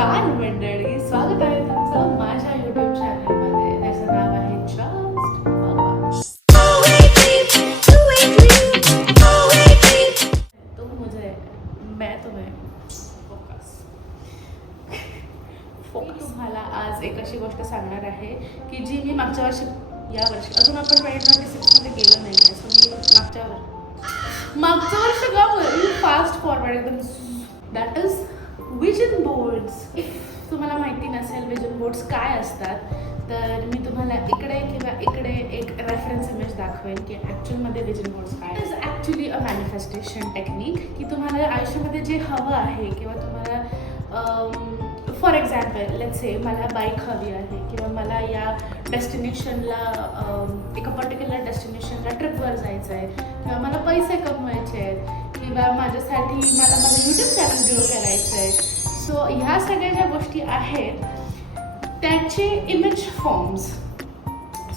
नमस्कार मंडळी, स्वागत आहे तुमचं माझ्या YouTube चॅनलमध्ये. त्याचं नाव आहे जस्ट बकवास. तुम मुझे, मैं तुम्हें. फोकस. मी तुम्हाला आज एक अशी गोष्ट सांगणार आहे की जी मी मागच्या वर्षी, या वर्षी अजून आपण 2026 मध्ये गेलो नाही आहे. सो मी मागच्या वर्षी का फास्ट फॉरवर्ड एकदम, that is vision boards. If तुम्हाला माहिती नसेल विजन बोर्ड्स काय असतात, तर मी तुम्हाला इकडे किंवा इकडे एक रेफरन्स इमेज दाखवेन की ॲक्च्युअलमध्ये विजन बोर्ड्स काय is actually a manifestation technique. की तुम्हाला आयुष्यामध्ये जे हवं आहे किंवा तुम्हाला फॉर एक्झाम्पल लेट्स से मला बाईक हवी आहे किंवा मला या डेस्टिनेशनला एका पर्टिक्युलर डेस्टिनेशनला ट्रिपवर जायचं आहे किंवा मला पैसे कमवायचे आहेत किंवा माझ्यासाठी मला माझं यूट्यूब चॅनल ग्रो करायचं आहे. सो ह्या सगळ्या ज्या गोष्टी आहेत त्याचे इमेज फॉर्म्स.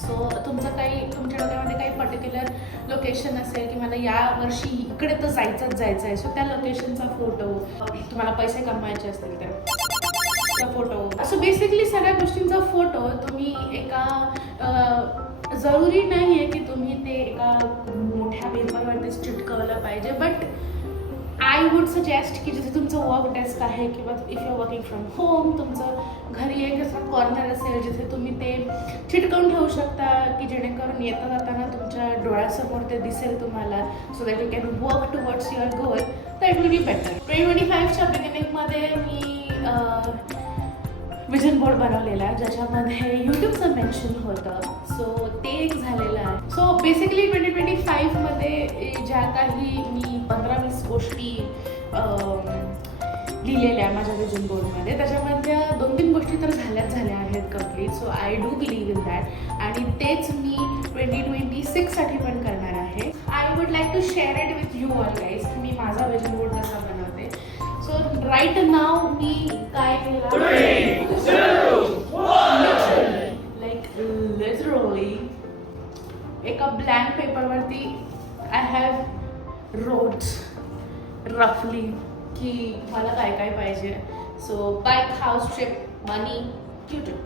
सो तुमचं काही तुमच्या डोक्यामध्ये काही पर्टिक्युलर लोकेशन असेल की मला या वर्षी इकडे तर जायचं आहे. सो त्या लोकेशनचा फोटो, तुम्हाला पैसे कमवायचे असतील तर फोटो, असं बेसिकली सगळ्या गोष्टींचा फोटो तुम्ही एका जरुरी नाही आहे की तुम्ही ते एका मोठ्या पेपरवरतीच चिटकवलं पाहिजे. बट आय वुड सजेस्ट की जिथे तुमचं वर्क डेस्क आहे किंवा if you working from home, तुमचं घरी एक असं कॉर्नर असेल जिथे तुम्ही ते चिटकवून ठेवू शकता की जेणेकरून येता जाताना तुमच्या डोळ्यासमोर ते दिसेल तुम्हाला. So that you can work towards your goal, that will be better. 2025च्या बिगिनिंगमध्ये मी विजन बोर्ड बनवलेला ज्याच्यामध्ये यूट्यूबचं मेन्शन होतं. सो ते एक झालेलं आहे. सो बेसिकली 2025मध्ये ज्या काही मी 15-20 गोष्टी लिहिलेल्या माझ्या विजन बोर्डमध्ये, त्याच्यामधल्या 2-3 गोष्टी तर झाल्या आहेत complete. So I do believe in that आणि तेच मी 2026साठी पण करणार आहे. I would like to share it with you all guys की मी माझा विजन बोर्ड कसा बनवते. सो राईट नाव मी काय केलं, लाईक लिटरली एका ब्लँक पेपरवरती आय हॅव रोड्स रफली की मला काय काय पाहिजे. सो बाईक, हाऊस, ट्रिप, मनी, यूट्यूब.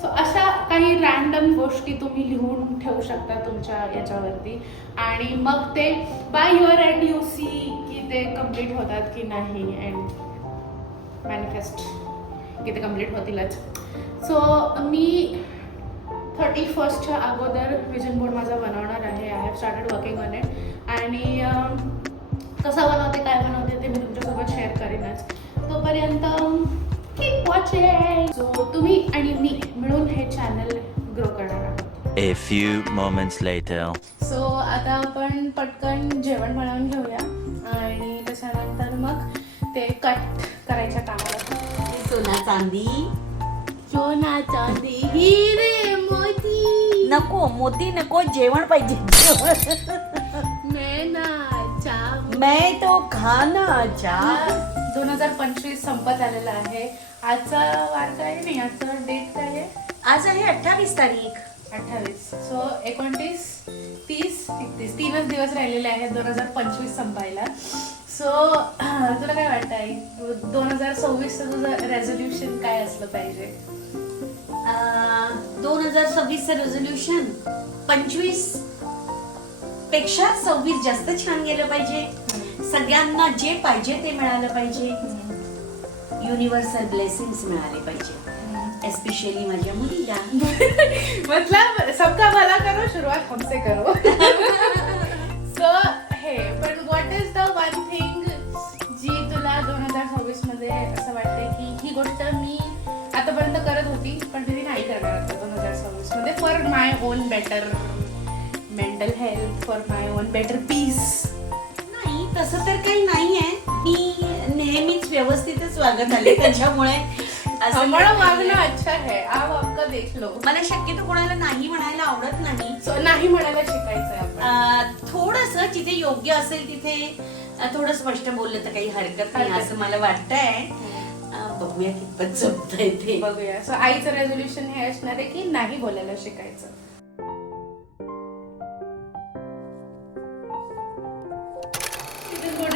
सो अशा काही रॅन्डम गोष्टी तुम्ही लिहून ठेवू शकता तुमच्या याच्यावरती आणि मग ते by your end you see की ते कम्प्लीट होतात की नाही अँड मॅनिफेस्ट की ते कम्प्लीट होतीलच. सो मी 31च्या अगोदर विजन बोर्ड माझा बनवणार आहे. I have started working on it आणि कसं बनवते काय बनवते ते मी तुमच्यासोबत शेअर करेनच. तोपर्यंत कीप वॉचिंग. सो तुम्ही आणि मी मिळून हे चॅनल ग्रो करणार आहोत. A few moments later. So आता आपण पटकन जेवण बनवून घेऊया आणि त्याच्यानंतर मग ते कट करायच्या कामाला. सोना चांदी, सोना चांदी हिरे मोती नको मोती नको, जेवण पाहिजे. मैं तो खाना चाह. 2025 संपत आलेला आहे. आजचा वार काय नाही, आजचा डेट काय आहे, आज आहे 28 तारीख. 28. सो 29, 30, 31 3च दिवस राहिलेले आहेत 2025 संपायला. सो तुला काय वाटतं आई, 2026चं तुझं रेझोल्युशन काय असलं पाहिजे? 2026चं रेझोल्युशन 25 पेक्षा 26 जास्त छान गेलं पाहिजे. सगळ्यांना जे पाहिजे ते मिळालं पाहिजे. युनिव्हर्सल ब्लेसिंग्स मिळाले पाहिजे, एस्पेशली माझ्या मुलीला. मतलब सबका भला करो, शुरुआत हमसे करो. सो हे पण what is the one thing जी तुला 2026 मध्ये असं वाटतंय की ही गोष्ट मी आतापर्यंत करत होती पण ती नाही करणार आता 2026 मध्ये, for my own better mental health, for my own better peace? नाही तसं तर काही नाहीये. मी नेहमीच व्यवस्थितच वागत आले, त्याच्यामुळे हमारा वागणं अच्छा है, आप आपका देख लो. मला शक्यतो कोणाला नाही म्हणायला आवडत नाही. सो नाही म्हणायला शिकायचंय आपण. थोडंसं जिथे योग्य असेल तिथे थोडं स्पष्ट बोललं तर काही हरकत नाही असं मला वाटतंय. बघूया कितपत जमतंय ते. बघूया. सो आईचं रेझोल्युशन हे असणार आहे की नाही बोलायला शिकायचं.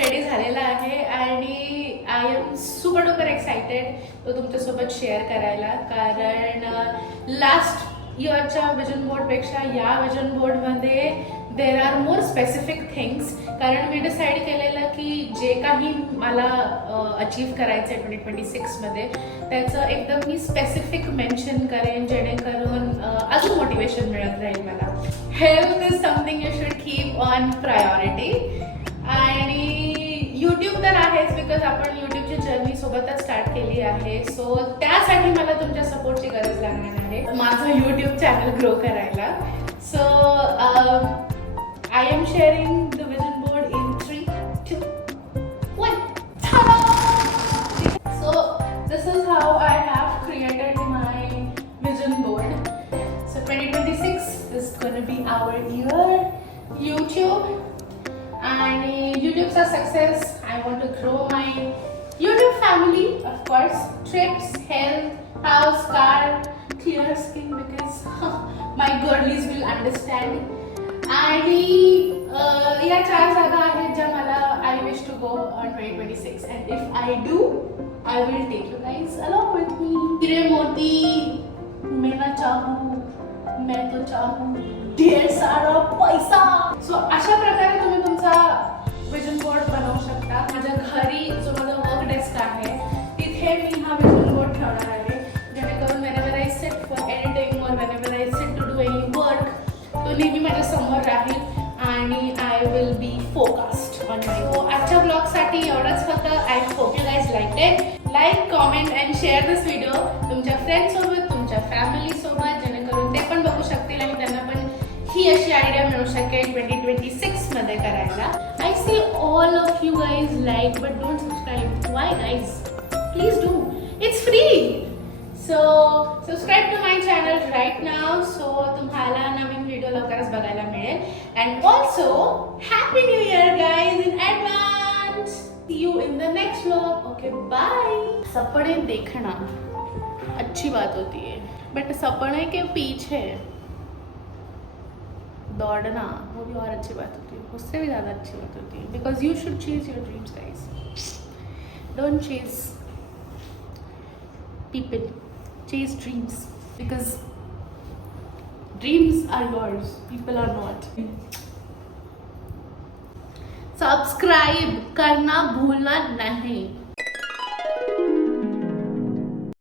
रेडी झालेला आहे आणि I am super duper excited तो तुमच्यासोबत शेअर करायला, कारण लास्ट इयरच्या विजन बोर्डपेक्षा या विजन बोर्डमध्ये there are more specific things. कारण मी डिसाईड केलेलं की जे काही मला अचीव करायचं आहे 2026मध्ये त्याचं एकदम मी स्पेसिफिक मेन्शन करेन, जेणेकरून अजून मोटिवेशन मिळत राहील मला. Health is something you should keep on priority. आणि यूट्यूब तर आहेच, बिकॉज आपण यूट्यूबची जर्नी सोबतच स्टार्ट केली आहे. सो त्यासाठी मला तुमच्या सपोर्टची गरज लागणार आहे माझं यूट्यूब चॅनल ग्रो करायला. So I am sharing the vision board in 3, 2, 1. Ta-da! So this is how I have created my vision board. So 2026 is gonna be our year. YouTube and YouTube's a success. I want to grow my YouTube family, of course. Trips, health, house, car, clear skin because my girlies will understand. आणि या 4 जागा आहेत ज्या मला I wish to go on 2026 and if I do I will take you guys along with me. हिरे मोती मैं ना चाहूं मैं तो चाहूं ढेर सारा पैसा. सो अशा प्रकारे तुम्ही तुमचा विजन बोर्ड बनवू शकता. माझ्या घरी जो माझा वर्क डेस्क आहे तिथे मी हा विजन बोर्ड ठेवणार आहे, जेणेकरून whenever I sit for editing or whenever I sit to do any work तो नेहमी माझ्या समोर राहील आणि I will be focused on my. So आजच्या ब्लॉगसाठी एवढंच होतं. I hope you guys like it. Like, comment and share this video तुमच्या फ्रेंड्ससोबत, तुमच्या फॅमिलीसोबत, जेणेकरून ते पण बघू शकतील आणि त्यांना पण ही अशी आयडिया मिळू शकेल 2026मध्ये करायला. I see all of you guys like but don't subscribe. Why guys? Please do. It's free. So subscribe to my channel right now. So तुम्हाला नवीन व्हिडिओ लवकरच बघायला मिळेल. And also happy new year guys in advance. See you in the next vlog. Okay bye. सपने देखना अच्छी बात होती है, बट सपने के पीछे दौड़ना वो भी और अच्छी बात होती है, उससे भी ज़्यादा अच्छी बात होती है. Because you should chase your dreams guys. Don't chase people, chase dreams because dreams are yours, people are not. Subscribe करना भूलना नहीं.